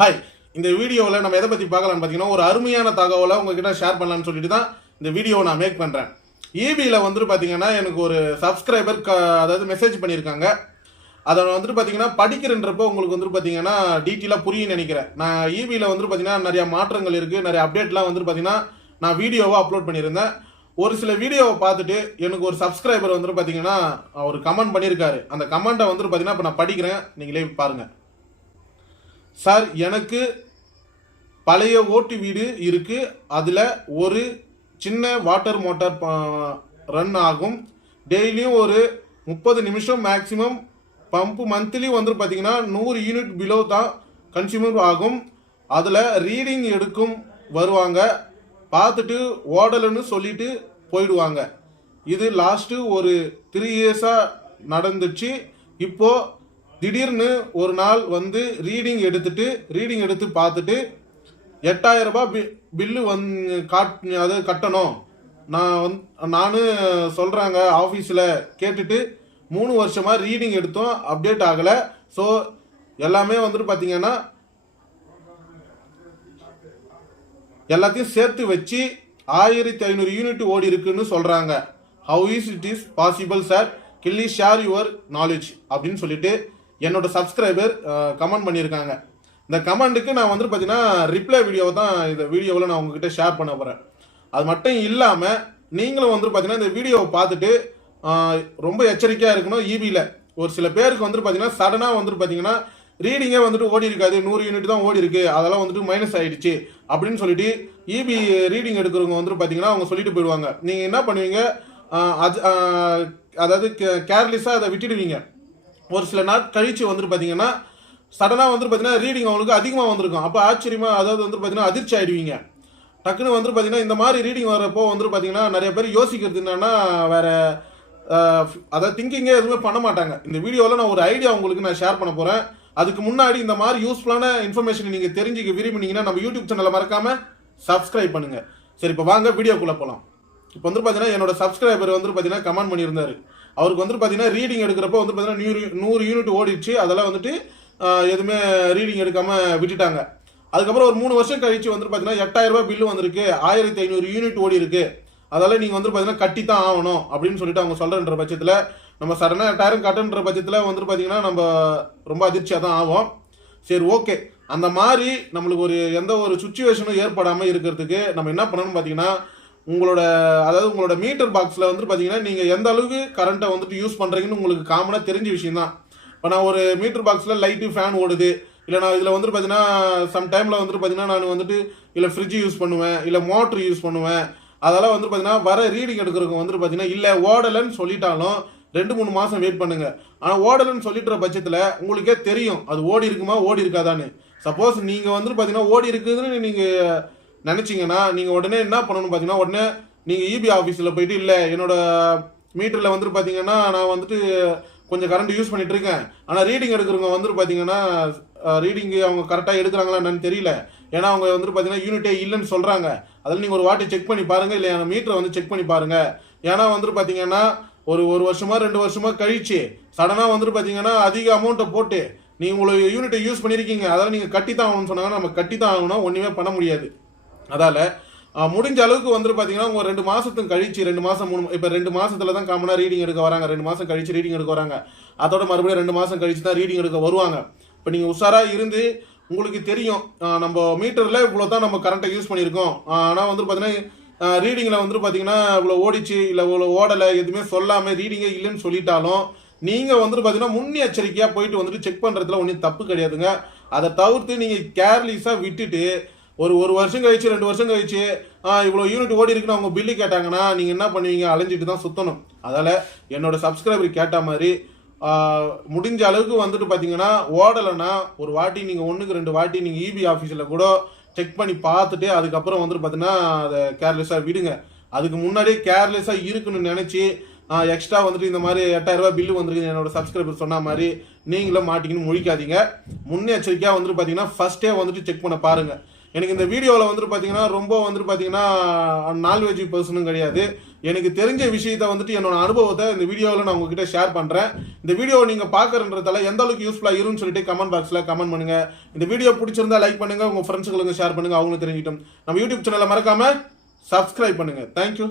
Hi, இந்த வீடியோவில் நம்ம எதை பற்றி பார்க்கலாம்னு பார்த்தீங்கன்னா ஒரு அருமையான தகவலை உங்ககிட்ட ஷேர் பண்ணலான்னு சொல்லிட்டு தான் இந்த வீடியோவை நான் மேக் பண்ணுறேன். ஈபியில் வந்துட்டு பார்த்தீங்கன்னா எனக்கு ஒரு சப்ஸ்கிரைபர் அதாவது மெசேஜ் பண்ணியிருக்காங்க. அதை வந்துட்டு பார்த்தீங்கன்னா படிக்கிறன்றப்போ உங்களுக்கு வந்துட்டு பார்த்தீங்கன்னா டீட்டெயிலாக புரியும் நினைக்கிறேன். நான் ஈபியில் வந்துட்டு பார்த்தீங்கன்னா நிறையா மாற்றங்கள் இருக்குது, நிறைய அப்டேட்லாம் வந்துட்டு பார்த்தீங்கன்னா நான் வீடியோவாக அப்லோட் பண்ணியிருந்தேன். ஒரு சில வீடியோவை பார்த்துட்டு எனக்கு ஒரு சப்ஸ்கிரைபர் வந்துட்டு பார்த்தீங்கன்னா ஒரு கமெண்ட் பண்ணியிருக்காரு. அந்த கமெண்ட்டை வந்துட்டு பார்த்தீங்கன்னா இப்போ நான் படிக்கிறேன், நீங்களே பாருங்கள். சார், எனக்கு பழைய ஓட்டு வீடு இருக்கு, அதில் ஒரு சின்ன வாட்டர் மோட்டார் ரன் ஆகும். டெய்லியும் ஒரு 30 நிமிஷம் மேக்ஸிமம். பம்பு மந்த்லி வந்துட்டு பார்த்தீங்கன்னா 100 யூனிட் பிலோ தான் கன்சியூமர் ஆகும். அதில் ரீடிங் எடுக்கும் வருவாங்க, பார்த்துட்டு ஓடலன்னு சொல்லிட்டு போயிடுவாங்க. இது லாஸ்ட்டு ஒரு 3 இயர்ஸாக நடந்துச்சு. இப்போது திடீர்னு ஒரு நாள் வந்து ரீடிங் எடுத்து பார்த்துட்டு 8000 ரூபாய் பில்லு அது கட்டணும் நான் சொல்கிறாங்க ஆஃபீஸில். கேட்டுட்டு 3 வருஷமாக ரீடிங் எடுத்தோம், அப்டேட் ஆகலை. ஸோ எல்லாமே வந்துட்டு பார்த்தீங்கன்னா எல்லாத்தையும் சேர்த்து வச்சு 1500 யூனிட் ஓடி இருக்குன்னு சொல்கிறாங்க. How it is possible sir, kindly share your knowledge அப்படின்னு சொல்லிட்டு என்னோட சப்ஸ்கிரைபர் கமெண்ட் பண்ணியிருக்காங்க. இந்த கமெண்ட்டுக்கு நான் வந்துட்டு பார்த்தீங்கன்னா ரிப்ளை வீடியோவை தான் இந்த வீடியோவில் நான் உங்ககிட்ட ஷேர் பண்ண போகிறேன். அது மட்டும் இல்லாமல் நீங்களும் வந்துட்டு பார்த்தீங்கன்னா இந்த வீடியோவை பார்த்துட்டு ரொம்ப எச்சரிக்கையாக இருக்கணும். ஈபியில் ஒரு சில பேருக்கு வந்துட்டு பார்த்தீங்கன்னா சடனாக வந்துட்டு பார்த்தீங்கன்னா ரீடிங்கே வந்துட்டு ஓடி இருக்காது, 100 யூனிட் தான் ஓடி இருக்கு, அதெல்லாம் வந்துட்டு மைனஸ் ஆகிடுச்சு அப்படின்னு சொல்லிட்டு ஈபி ரீடிங் எடுக்கிறவங்க வந்துட்டு பார்த்தீங்கன்னா அவங்க சொல்லிட்டு போயிடுவாங்க. நீங்கள் என்ன பண்ணுவீங்க, அதாவது கேர்லெஸ்ஸாக அதை விட்டுடுவீங்க. ஒரு சில நாள் கழிச்சு வந்துட்டு பார்த்தீங்கன்னா சடனாக வந்துட்டு பார்த்தீங்கன்னா ரீடிங் அவங்களுக்கு அதிகமாக வந்திருக்கும். அப்போ ஆச்சரியமாக அதாவது வந்துட்டு பார்த்தீங்கன்னா அதிர்ச்சி ஆகிடுவீங்க. டக்குன்னு வந்துட்டு பார்த்தீங்கன்னா இந்த மாதிரி ரீடிங் வரப்போ வந்துட்டு பார்த்தீங்கன்னா நிறைய பேர் யோசிக்கிறது என்னன்னா வேறு அதாவது திங்கிங்கே எதுவுமே பண்ண மாட்டாங்க. இந்த வீடியோவில் நான் ஒரு ஐடியா உங்களுக்கு நான் ஷேர் பண்ண போகிறேன். அதுக்கு முன்னாடி இந்த மாதிரி யூஸ்ஃபுல்லான இன்ஃபர்மேஷன் நீங்கள் தெரிஞ்சுக்க விரும்பினீங்கன்னா நம்ம யூடியூப் சேனலை மறக்காமல் சப்ஸ்கிரைப் பண்ணுங்கள். சரி, இப்போ வாங்க வீடியோக்குள்ளே போகலாம். இப்போ வந்துட்டு பார்த்தீங்கன்னா என்னோட சப்ஸ்கிரைபர் வந்துட்டு பார்த்தீங்கன்னா கமெண்ட் பண்ணியிருந்தாரு. அவருக்கு வந்துட்டு பார்த்தீங்கன்னா ரீடிங் எடுக்கிறப்போ வந்து பார்த்தீங்கன்னா 100 யூனிட் ஓடிடுச்சு, அதெல்லாம் வந்துட்டு எதுவுமே ரீடிங் எடுக்காமல் விட்டுட்டாங்க. அதுக்கப்புறம் ஒரு 3 வருஷம் கழிச்சு வந்துட்டு பார்த்தீங்கன்னா 8000 ரூபாய் பில்லு வந்திருக்கு, 1500 யூனிட் ஓடி இருக்கு, அதெல்லாம் நீங்கள் வந்துட்டு பார்த்தீங்கன்னா கட்டி தான் ஆகணும் அப்படின்னு சொல்லிட்டு அவங்க சொல்கிறன்ற பட்சத்தில் நம்ம சடனாக 8000 கட்டுன்ற பட்சத்தில் வந்துட்டு பார்த்தீங்கன்னா நம்ம ரொம்ப அதிர்ச்சியாக தான் ஆகும். சரி, ஓகே. அந்த மாதிரி நம்மளுக்கு ஒரு எந்த ஒரு சுச்சுவேஷனும் ஏற்படாமல் இருக்கிறதுக்கு நம்ம என்ன பண்ணணும்னு பார்த்தீங்கன்னா உங்களோட மீட்டர் பாக்ஸில் வந்துட்டு பார்த்தீங்கன்னா நீங்கள் எந்த அளவுக்கு கரண்ட்டை வந்துட்டு யூஸ் பண்ணுறீங்கன்னு உங்களுக்கு காமனாக தெரிஞ்ச விஷயம் தான். இப்போ நான் ஒரு மீட்டர் பாக்ஸில் லைட்டு ஃபேன் ஓடுது, இல்லை நான் இதில் வந்துட்டு பார்த்தீங்கன்னா சம் டைமில் வந்துட்டு பார்த்தீங்கன்னா நான் வந்துட்டு இல்லை ஃப்ரிட்ஜ் யூஸ் பண்ணுவேன், இல்லை மோட்ரு யூஸ் பண்ணுவேன். அதெல்லாம் வந்துட்டு பார்த்தீங்கன்னா வர ரீடிங் எடுக்கிறவங்க வந்துட்டு பார்த்தீங்கன்னா இல்லை ஓடலைன்னு சொல்லிட்டாலும் 2-3 மாதம் வெயிட் பண்ணுங்கள். ஆனால் ஓடலைன்னு சொல்லிட்டுற பட்சத்தில் உங்களுக்கே தெரியும் அது ஓடி இருக்குமா ஓடி இருக்காதான்னு. சப்போஸ் நீங்கள் வந்துட்டு பார்த்தீங்கன்னா ஓடி இருக்குதுன்னு நீங்கள் நினச்சிங்கன்னா நீங்கள் உடனே என்ன பண்ணணும்னு பார்த்தீங்கன்னா உடனே நீங்கள் இபி ஆஃபீஸில் போயிட்டு இல்லை என்னோட மீட்டரில் வந்துட்டு பார்த்தீங்கன்னா நான் வந்துட்டு கொஞ்சம் கரண்ட் யூஸ் பண்ணிட்டு இருக்கேன், ஆனால் ரீடிங் எடுக்கிறவங்க வந்துட்டு பார்த்தீங்கன்னா ரீடிங் அவங்க கரெக்டாக எடுக்கிறாங்களா என்னன்னு தெரியல, ஏன்னா அவங்க வந்துட்டு பார்த்தீங்கன்னா யூனிட்டே இல்லைன்னு சொல்கிறாங்க. அதில் நீங்கள் ஒரு வாட்டி செக் பண்ணி பாருங்கள், இல்லை என் மீட்டரை வந்து செக் பண்ணி பாருங்கள். ஏன்னா வந்துட்டு பார்த்தீங்கன்னா ஒரு வருஷமா 2 வருஷமா கழிச்சு சடனாக வந்துட்டு பார்த்தீங்கன்னா அதிக அமௌண்ட்டை போட்டு நீங்கள் உங்களை யூனிட்டை யூஸ் பண்ணியிருக்கீங்க, அதெல்லாம் நீங்கள் கட்டி தான் ஆகணும்னு சொன்னாங்கன்னா நம்ம கட்டி தான் ஆகணும், ஒன்றுமே பண்ண முடியாது. அதால் முடிஞ்ச அளவுக்கு வந்துட்டு பார்த்தீங்கன்னா உங்கள் 2 மாதத்துக்கு கழிச்சு 2 மாதம் 3 இப்போ 2 மாதத்துல தான் காமனாக ரீடிங் எடுக்க வராங்க, 2 மாதம் கழிச்சு ரீடிங் எடுக்க வராங்க, அதோட மறுபடியும் 2 மாதம் கழிச்சு தான் ரீடிங் எடுக்க வருவாங்க. இப்போ நீங்கள் உஷாராக இருந்து உங்களுக்கு தெரியும் நம்ம மீட்டரில் இவ்வளோ தான் நம்ம கரண்ட்டை யூஸ் பண்ணியிருக்கோம், ஆனால் வந்துட்டு பார்த்தீங்கன்னா ரீடிங்கில் வந்துட்டு பார்த்தீங்கன்னா இவ்வளோ ஓடிச்சு இல்லை இவ்வளோ ஓடலை எதுவுமே சொல்லாமல் ரீடிங்கே இல்லைன்னு சொல்லிட்டாலும் நீங்கள் வந்துட்டு பார்த்தீங்கன்னா முன்னெச்சரிக்கையாக போயிட்டு வந்துட்டு செக் பண்ணுறதுல ஒன்றும் தப்பு கிடையாதுங்க. அதை தவிர்த்து நீங்கள் கேர்லெஸ்ஸாக விட்டுட்டு ஒரு வருஷம் கழிச்சு 2 வருஷம் கழிச்சு இவ்வளோ யூனிட் ஓடி இருக்குன்னு அவங்க பில்லு கேட்டாங்கன்னா நீங்கள் என்ன பண்ணுவீங்க, அலைஞ்சிட்டு தான் சுற்றணும். அதால் என்னோட சப்ஸ்கிரைபர் கேட்ட மாதிரி முடிஞ்ச அளவுக்கு வந்துட்டு பார்த்தீங்கன்னா ஓடலைன்னா ஒரு வாட்டி நீங்கள் 1-2 வாட்டி நீங்கள் இபி ஆஃபீஸில் கூட செக் பண்ணி பார்த்துட்டு அதுக்கப்புறம் வந்துட்டு பார்த்தீங்கன்னா அதை கேர்லெஸ்ஸாக விடுங்க. அதுக்கு முன்னாடியே கேர்லெஸ்ஸாக இருக்குன்னு நினச்சி எக்ஸ்ட்ரா வந்துட்டு இந்த மாதிரி 8000 ரூபாய் பில்லு வந்துருக்கு என்னோட சப்ஸ்கிரைபர் சொன்ன மாதிரி நீங்களும் மாட்டிக்கின்னு முழிக்காதீங்க. முன்னெச்சரிக்கையாக வந்துட்டு பார்த்தீங்கன்னா ஃபர்ஸ்டே வந்துட்டு செக் பண்ண பாருங்கள். எனக்கு இந்த வீடியோவில் வந்துட்டு பார்த்தீங்கன்னா ரொம்ப வந்துட்டு பார்த்தீங்கன்னா நான்வெஜ் பர்சனும் கிடையாது. எனக்கு தெரிஞ்ச விஷயத்த வந்துட்டு என்னோட அனுபவத்தை இந்த வீடியோவில் நான் உங்ககிட்ட ஷேர் பண்ணுறேன். இந்த வீடியோ நீங்கள் பார்க்குறன்றதால எந்த அளவுக்கு யூஸ்ஃபுல்லாக இருக்குன்னு சொல்லிட்டு கமெண்ட் பாக்ஸில் கமெண்ட் பண்ணுங்கள். இந்த வீடியோ பிடிச்சிருந்தா லைக் பண்ணுங்கள், உங்கள் ஃப்ரெண்ட்ஸுங்களுக்கு ஷேர் பண்ணுங்கள், அவங்களும் தெரிஞ்சுக்கிட்டோம். நம்ம யூடியூப் சேனலை மறக்காமல் சப்ஸ்கிரைப் பண்ணுங்கள். தேங்க்யூ.